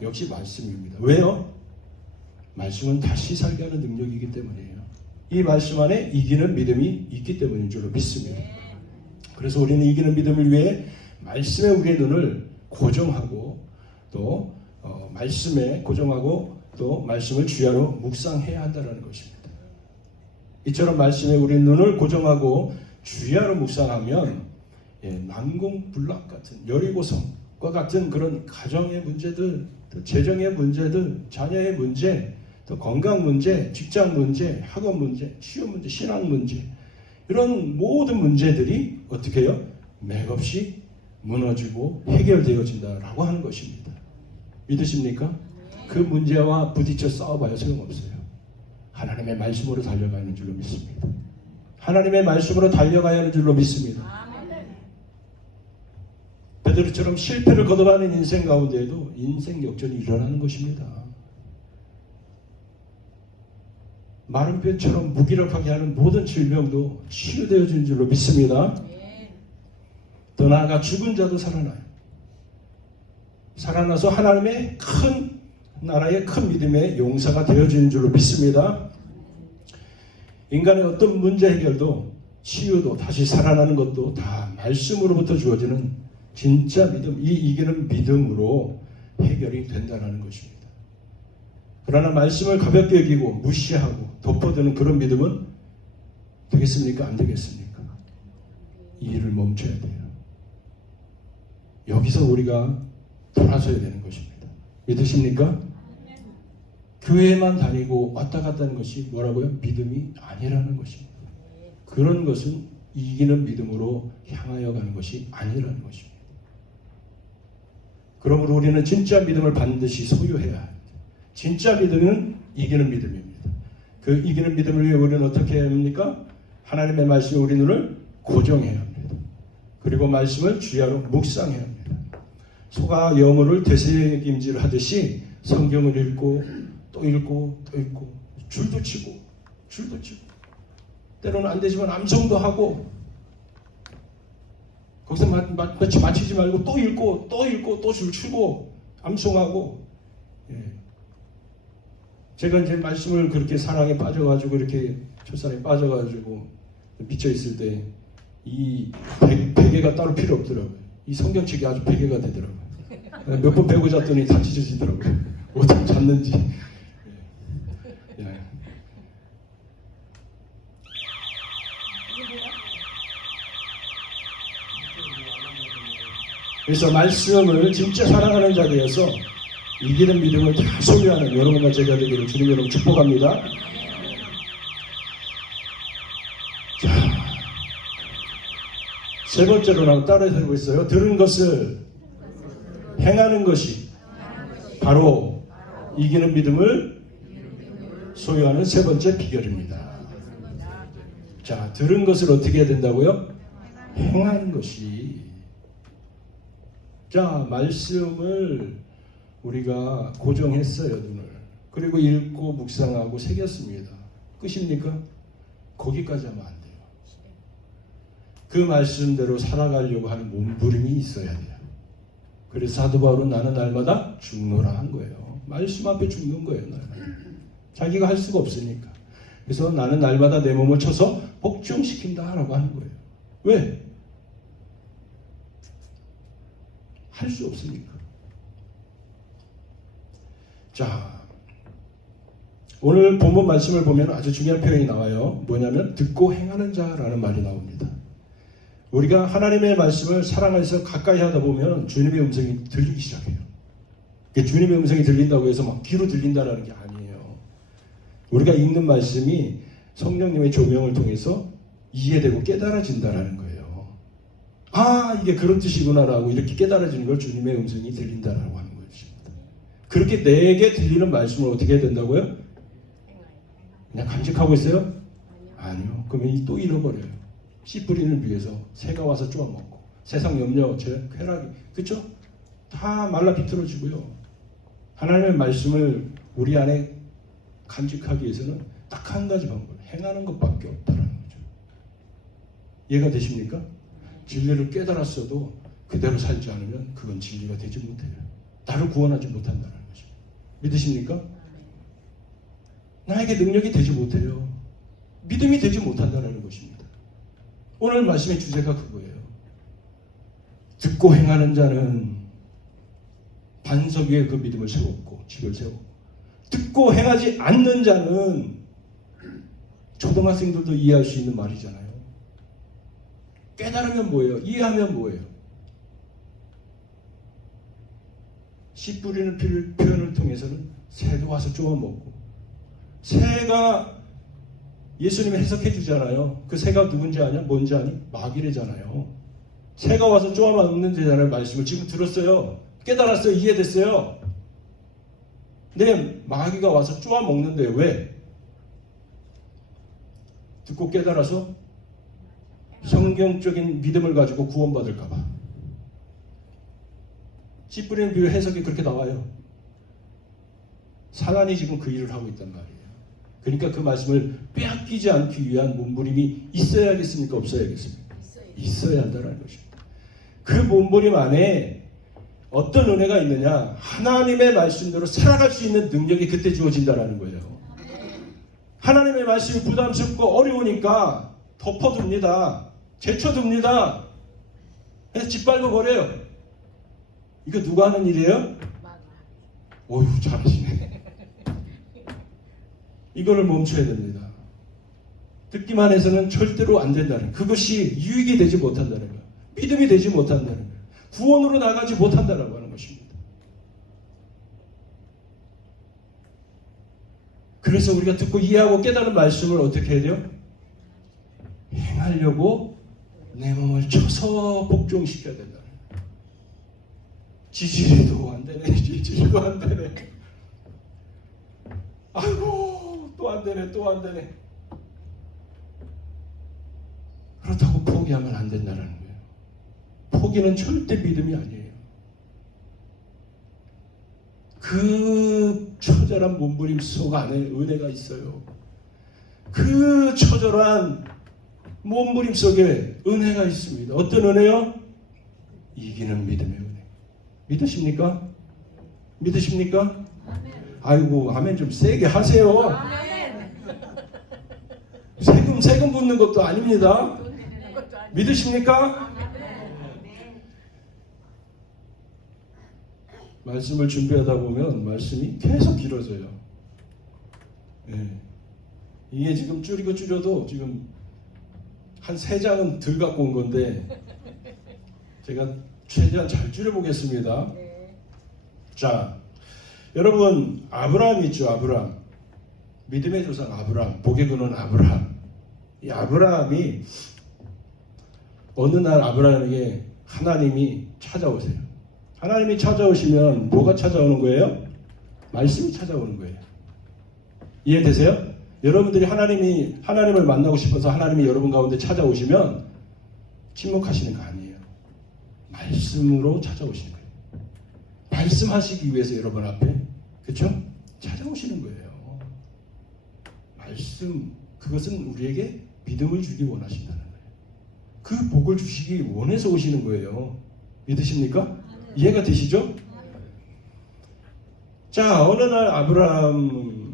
역시 말씀입니다. 왜요? 말씀은 다시 살게 하는 능력이기 때문이에요. 이 말씀 안에 이기는 믿음이 있기 때문인 줄로 믿습니다. 그래서 우리는 이기는 믿음을 위해 말씀에 우리의 눈을 고정하고 또 말씀에 고정하고 또 말씀을 주야로 묵상해야 한다는 것입니다. 이처럼 말씀에 우리의 눈을 고정하고 주야로 묵상하면 난공불락 같은 여리고성과 같은 그런 가정의 문제들, 또 재정의 문제들, 자녀의 문제, 또 건강 문제, 직장 문제, 학업 문제, 취업 문제, 신앙 문제 이런 모든 문제들이 어떻게 해요? 맥없이 무너지고 해결되어진다라고 하는 것입니다. 믿으십니까? 그 문제와 부딪혀 싸워봐야 소용없어요. 하나님의 말씀으로 달려가는 줄로 믿습니다. 하나님의 말씀으로 달려가야 하는 줄로 믿습니다. 베드로처럼 실패를 거듭하는 인생 가운데에도 인생 역전이 일어나는 것입니다. 마른 뼈처럼 무기력하게 하는 모든 질병도 치유되어지는 줄로 믿습니다. 더 나아가 죽은 자도 살아나요. 살아나서 하나님의 큰 나라의 큰 믿음의 용사가 되어지는 줄로 믿습니다. 인간의 어떤 문제 해결도 치유도 다시 살아나는 것도 다 말씀으로부터 주어지는 진짜 믿음, 이 이기는 믿음으로 해결이 된다는 것입니다. 그러나 말씀을 가볍게 여기고 무시하고 덮어두는 그런 믿음은 되겠습니까? 안 되겠습니까? 이 일을 멈춰야 돼요. 여기서 우리가 돌아서야 되는 것입니다. 믿으십니까? 교회만 다니고 왔다 갔다 하는 것이 뭐라고요? 믿음이 아니라는 것입니다. 그런 것은 이기는 믿음으로 향하여 가는 것이 아니라는 것입니다. 그러므로 우리는 진짜 믿음을 반드시 소유해야 합니다. 진짜 믿음은 이기는 믿음입니다. 그 이기는 믿음을 위해 우리는 어떻게 해야 합니까? 하나님의 말씀에 우리 눈을 고정해야 합니다. 그리고 말씀을 주야로 묵상해야 합니다. 소가 여물을 되새김질 하듯이 성경을 읽고 또 읽고 또 읽고 줄도 치고 때로는 안 되지만 암송도 하고 거기서 마치지 말고 또 읽고 또 줄 치고 암송하고 제가 이제 말씀을 그렇게 사랑에 빠져가지고 이렇게 첫사랑에 빠져가지고 미쳐 있을 때 이 베개가 따로 필요 없더라고요. 이 성경책이 아주 베개가 되더라고요. 몇 번 베고 잤더니 다 찢어지더라고요. 어떻게 잤는지. 예. 그래서 말씀을 진짜 사랑하는 자리에서 이기는 믿음을 다 소유하는 여러분과 제가 되기를 주님 여러분 축복합니다. 자, 세 번째로 나는 따라서 해보고 있어요. 들은 것을 행하는 것이 바로 이기는 믿음을 소유하는 세 번째 비결입니다. 자, 들은 것을 어떻게 해야 된다고요? 행하는 것이. 자, 말씀을 우리가 고정했어요, 눈을. 그리고 읽고 묵상하고 새겼습니다. 끝입니까? 거기까지 하면 안 돼요. 그 말씀대로 살아가려고 하는 몸부림이 있어야 돼요. 그래서 사도 바울은 나는 날마다 죽노라 한 거예요. 말씀 앞에 죽는 거예요, 날마다. 자기가 할 수가 없으니까. 그래서 나는 날마다 내 몸을 쳐서 복종시킨다라고 하는 거예요. 왜? 할 수 없으니까. 자, 오늘 본문 말씀을 보면 아주 중요한 표현이 나와요. 뭐냐면 듣고 행하는 자라는 말이 나옵니다. 우리가 하나님의 말씀을 사랑해서 가까이 하다 보면 주님의 음성이 들리기 시작해요. 주님의 음성이 들린다고 해서 막 귀로 들린다는 게 아니에요. 우리가 읽는 말씀이 성령님의 조명을 통해서 이해되고 깨달아진다는 거예요. 아, 이게 그런 뜻이구나라고 이렇게 깨달아지는 걸 주님의 음성이 들린다라고 하는 것입니다. 그렇게 내게 들리는 말씀을 어떻게 해야 된다고요? 그냥 간직하고 있어요? 아니요. 그러면 또 잃어버려요. 씨 뿌리는 위해서 새가 와서 쪼아먹고 세상 염려, 쾌락이, 그렇죠? 다 말라 비틀어지고요. 하나님의 말씀을 우리 안에 간직하기 위해서는 딱 한 가지 방법, 행하는 것밖에 없다라는 거죠. 이해가 되십니까? 진리를 깨달았어도 그대로 살지 않으면 그건 진리가 되지 못해요. 나를 구원하지 못한다는 거죠. 믿으십니까? 나에게 능력이 되지 못해요. 믿음이 되지 못한다는 것입니다. 오늘 말씀의 주제가 그거예요. 듣고 행하는 자는 반석 위에 그 믿음을 세웠고 집을 세웠고, 듣고 행하지 않는 자는 초등학생들도 이해할 수 있는 말이잖아요. 깨달으면 뭐예요? 이해하면 뭐예요? 씨 뿌리는 표현을 통해서는 새도 와서 쪼아먹고, 새가 예수님이 해석해 주잖아요. 그 새가 누군지 아냐? 뭔지 아니? 마귀래잖아요. 새가 와서 쪼아먹는 데잖아요. 말씀을 지금 들었어요. 깨달았어요. 이해됐어요. 근데 마귀가 와서 쪼아먹는데요. 왜? 듣고 깨달아서 성경적인 믿음을 가지고 구원받을까봐. 씨 뿌리는 비유 해석이 그렇게 나와요. 사단이 지금 그 일을 하고 있단 말이에요. 그러니까 그 말씀을 빼앗기지 않기 위한 몸부림이 있어야겠습니까? 없어야겠습니까? 있어야 한다는 것입니다. 그 몸부림 안에 어떤 은혜가 있느냐? 하나님의 말씀대로 살아갈 수 있는 능력이 그때 주어진다는 거예요. 하나님의 말씀이 부담스럽고 어려우니까 덮어둡니다. 제쳐둡니다. 그래서 짓밟아 버려요. 이거 누가 하는 일이에요? 어휴, 잘하시네. 이거를 멈춰야 됩니다. 듣기만 해서는 절대로 안 된다는, 그것이 유익이 되지 못한다는 거예요. 믿음이 되지 못한다는 거예요. 구원으로 나가지 못한다라고 하는 것입니다. 그래서 우리가 듣고 이해하고 깨달은 말씀을 어떻게 해야 돼요? 행하려고 내 몸을 쳐서 복종시켜야 된다는 거예요. 지지리도 안 되네, 지지리도 안 되네. 아이고, 또 안 되네, 또 안 되네. 그렇다고 포기하면 안 된다는 거예요. 포기는 절대 믿음이 아니에요. 그 처절한 몸부림 속 안에 은혜가 있어요. 그 처절한 몸부림 속에 은혜가 있습니다. 어떤 은혜요? 이기는 믿음의 은혜. 믿으십니까? 믿으십니까? 아이고 아멘 좀 세게 하세요. 아멘. 세금 붙는 것도 아닙니다. 돈 내는 것도 아니고. 믿으십니까? 말씀을 준비하다 보면 말씀이 계속 길어져요. 예. 이게 지금 줄여도 지금 한 3장은 덜 갖고 온 건데 제가 최대한 잘 줄여보겠습니다. 네. 자, 여러분 아브라함 있죠. 아브라함. 믿음의 조상 아브라함. 복의 근원 아브라함. 이 아브라함이 어느 날 아브라함에게 하나님이 찾아오세요. 하나님이 찾아오시면 뭐가 찾아오는 거예요? 말씀이 찾아오는 거예요. 이해되세요? 여러분들이 하나님을 만나고 싶어서 하나님이 여러분 가운데 찾아오시면 침묵하시는 거 아니에요. 말씀으로 찾아오시는 거예요. 말씀하시기 위해서 여러분 앞에 그렇죠? 찾아오시는 거예요. 말씀 그것은 우리에게 믿음을 주기 원하신다는 거예요. 그 복을 주시기 원해서 오시는 거예요. 믿으십니까? 이해가 되시죠? 자, 어느 날 아브라함에게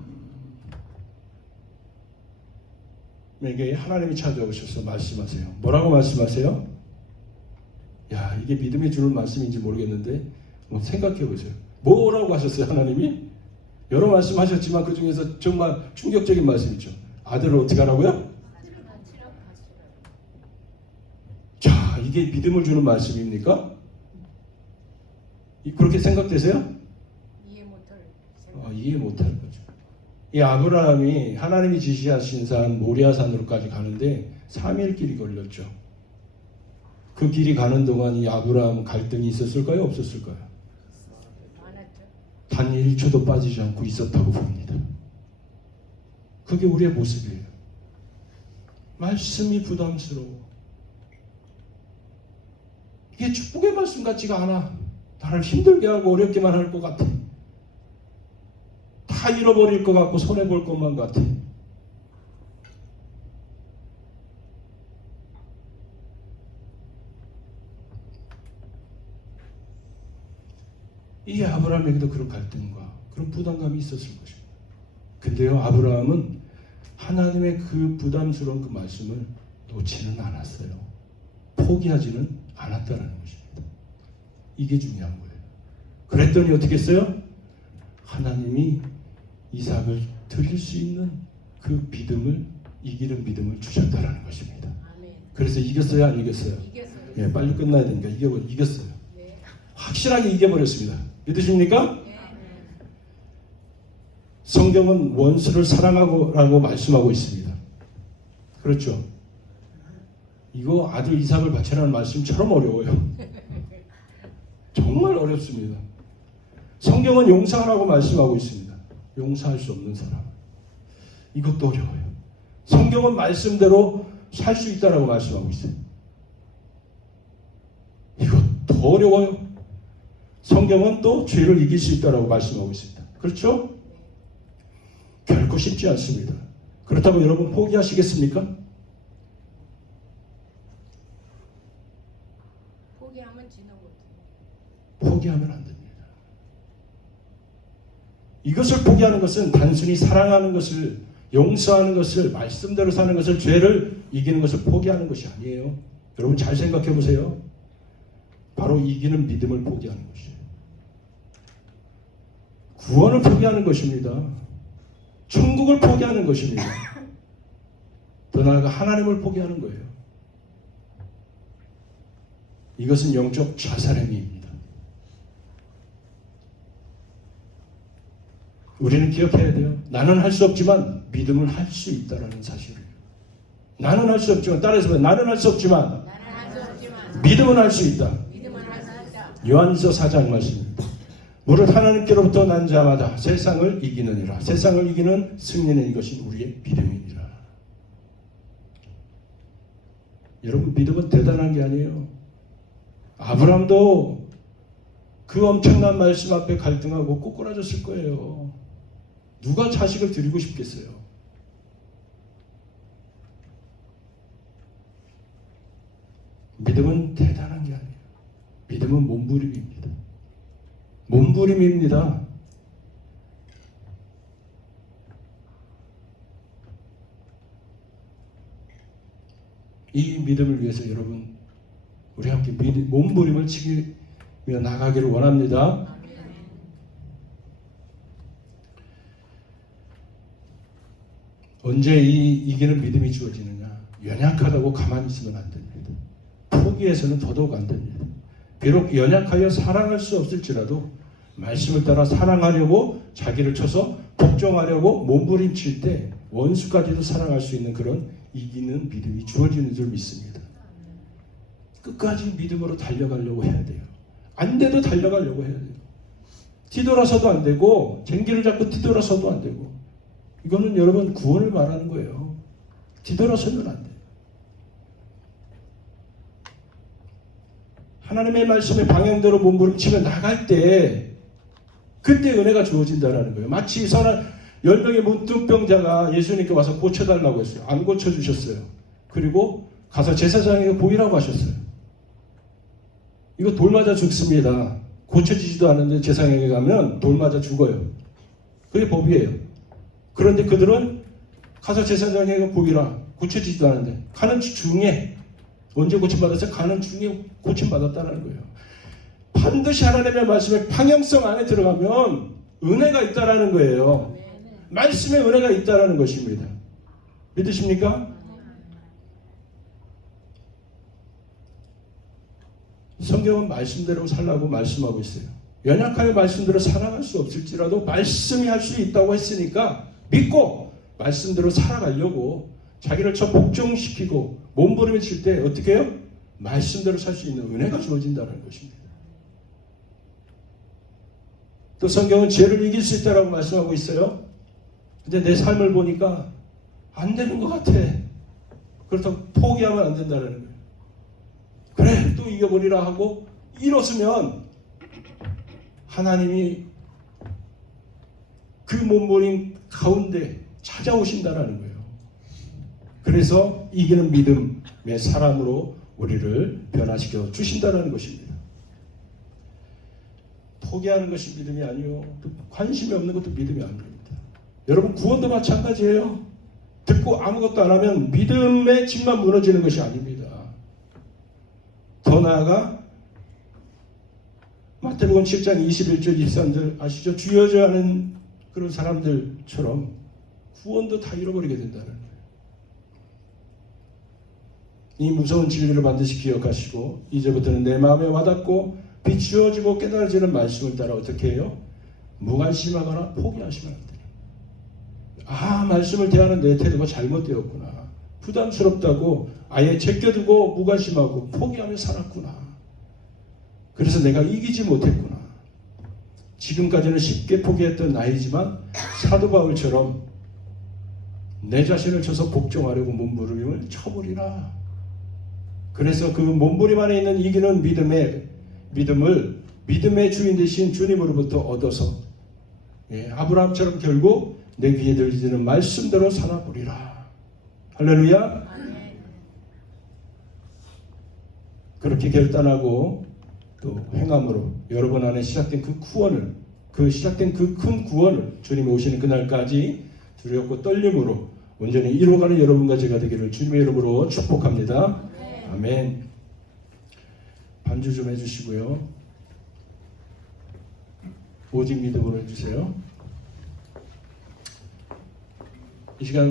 하나님이 찾아오셔서 말씀하세요. 뭐라고 말씀하세요? 야, 이게 믿음이 주는 말씀인지 모르겠는데 생각해 보세요. 뭐라고 하셨어요, 하나님이? 여러 말씀하셨지만 그 중에서 정말 충격적인 말씀이죠. 아들을 어떻게 하라고요? 자, 이게 믿음을 주는 말씀입니까? 그렇게 생각되세요? 이해 못할 거죠. 이 아브라함이 하나님이 지시하신 산 모리아산으로까지 가는데 3일 길이 걸렸죠. 그 길이 가는 동안 이 아브라함 갈등이 있었을까요? 없었을까요? 단 1초도 빠지지 않고 있었다고 봅니다. 그게 우리의 모습이에요. 말씀이 부담스러워. 이게 축복의 말씀 같지가 않아. 나를 힘들게 하고 어렵게만 할 것 같아. 다 잃어버릴 것 같고 손해볼 것만 같아. 이 아브라함에게도 그런 갈등과 그런 부담감이 있었을 것입니다. 근데요, 아브라함은 하나님의 그 부담스러운 그 말씀을 놓지는 않았어요. 포기하지는 않았다는 것입니다. 이게 중요한 거예요. 그랬더니 어떻게 했어요? 하나님이 이삭을 드릴 수 있는 그 믿음을, 이기는 믿음을 주셨다는 것입니다. 그래서 이겼어요? 안 이겼어요? 이겼어요. 예, 빨리 끝나야 되니까 이겼어요. 네. 확실하게 이겨버렸습니다. 믿으십니까? 네. 성경은 원수를 사랑하고라고 말씀하고 있습니다. 그렇죠? 이거 아들 이삭을 바치라는 말씀처럼 어려워요. 정말 어렵습니다. 성경은 용서하라고 말씀하고 있습니다. 용서할 수 없는 사람. 이것도 어려워요. 성경은 말씀대로 살 수 있다라고 말씀하고 있어요. 이거 더 어려워요. 성경은 또 죄를 이길 수 있다라고 말씀하고 있습니다. 그렇죠? 결코 쉽지 않습니다. 그렇다고 여러분 포기하시겠습니까? 포기하면 지는 못해. 포기하면 안 됩니다. 이것을 포기하는 것은 단순히 사랑하는 것을, 용서하는 것을, 말씀대로 사는 것을, 죄를 이기는 것을 포기하는 것이 아니에요. 여러분 잘 생각해 보세요. 바로 이기는 믿음을 포기하는 것이에요. 구원을 포기하는 것입니다. 천국을 포기하는 것입니다. 더 나아가 하나님을 포기하는 거예요. 이것은 영적 자살행위입니다. 우리는 기억해야 돼요. 나는 할 수 없지만 믿음을 할 수 있다는 사실을. 나는 할 수 없지만, 따라서 나는 할 수 없지만 믿음은 할 수 있다. 요한일서 4장 말씀입니다. 무릇 하나님께로부터 난 자마다 세상을 이기느니라. 세상을 이기는 승리는 이것이 우리의 믿음이니라. 여러분 믿음은 대단한 게 아니에요. 아브라함도 그 엄청난 말씀 앞에 갈등하고 꼬꾸라졌을 거예요. 누가 자식을 드리고 싶겠어요? 믿음은 대단한 게 아니에요. 믿음은 몸부림입니다. 몸부림입니다. 이 믿음을 위해서 여러분 우리 함께 몸부림을 치며 나가기를 원합니다. 언제 이 이기는 믿음이 주어지느냐? 연약하다고 가만히 있으면 안 됩니다. 포기해서는 더더욱 안 됩니다. 비록 연약하여 사랑할 수 없을지라도 말씀을 따라 사랑하려고 자기를 쳐서 복종하려고 몸부림칠 때 원수까지도 사랑할 수 있는 그런 이기는 믿음이 주어지는 줄 믿습니다. 끝까지 믿음으로 달려가려고 해야 돼요. 안 돼도 달려가려고 해야 돼요. 뒤돌아서도 안 되고 쟁기를 잡고 뒤돌아서도 안 되고 이거는 여러분 구원을 말하는 거예요. 뒤돌아서면 안 돼요. 하나님의 말씀의 방향대로 몸부림치며 나갈 때 그때 은혜가 주어진다는 거예요. 마치 이 사람 10명의 문둥병자가 예수님께 와서 고쳐달라고 했어요. 안 고쳐주셨어요. 그리고 가서 제사장에게 보이라고 하셨어요. 이거 돌 맞아 죽습니다. 고쳐지지도 않는데 제사장에게 가면 돌 맞아 죽어요. 그게 법이에요. 그런데 그들은 가서 제사장에게 보이라. 고쳐지지도 않는데 가는 중에 언제 고침받았어요? 가는 중에 고침받았다는 거예요. 반드시 하나님의 말씀의 방향성 안에 들어가면 은혜가 있다라는 거예요. 말씀에 은혜가 있다라는 것입니다. 믿으십니까? 성경은 말씀대로 살라고 말씀하고 있어요. 연약하여 말씀대로 살아갈 수 없을지라도 말씀이 할 수 있다고 했으니까 믿고 말씀대로 살아가려고 자기를 저 복종시키고 몸부림을 칠 때 어떻게 해요? 말씀대로 살 수 있는 은혜가 주어진다는 것입니다. 또 성경은 죄를 이길 수 있다라고 말씀하고 있어요. 근데 내 삶을 보니까 안 되는 것 같아. 그렇다고 포기하면 안 된다는 거예요. 그래 또 이겨버리라 하고 일어서면 하나님이 그 몸부림 가운데 찾아오신다는 거예요. 그래서 이기는 믿음의 사람으로 우리를 변화시켜 주신다는 것입니다. 포기하는 것이 믿음이 아니요. 관심이 없는 것도 믿음이 아닙니다. 여러분 구원도 마찬가지예요. 듣고 아무것도 안 하면 믿음의 집만 무너지는 것이 아닙니다. 더 나아가 마태복음 7장 21절 23절 아시죠? 주여져 하는 그런 사람들처럼 구원도 다 잃어버리게 된다는 거예요. 이 무서운 진리를 반드시 기억하시고 이제부터는 내 마음에 와닿고 비추어지고 깨달아지는 말씀을 따라 어떻게 해요? 무관심하거나 포기하시면 안 돼요. 아, 말씀을 대하는 내 태도가 잘못되었구나. 부담스럽다고 아예 제껴두고 무관심하고 포기하며 살았구나. 그래서 내가 이기지 못했구나. 지금까지는 쉽게 포기했던 나이지만 사도 바울처럼 내 자신을 쳐서 복종하려고 몸부림을 쳐버리라. 그래서 그 몸부림 안에 있는 이기는 믿음을 믿음의 주인 되신 주님으로부터 얻어서 아브라함처럼 결국 내 귀에 들리는 말씀대로 살아보리라. 할렐루야. 그렇게 결단하고 또 행함으로 여러분 안에 시작된 그 구원을 시작된 그 큰 구원을 주님이 오시는 그날까지 두렵고 떨림으로 온전히 이루어가는 여러분과 제가 되기를 주님의 이름으로 축복합니다. 아멘. 반주 좀 해주시고요. 오직 믿음으로 해주세요. 이 시간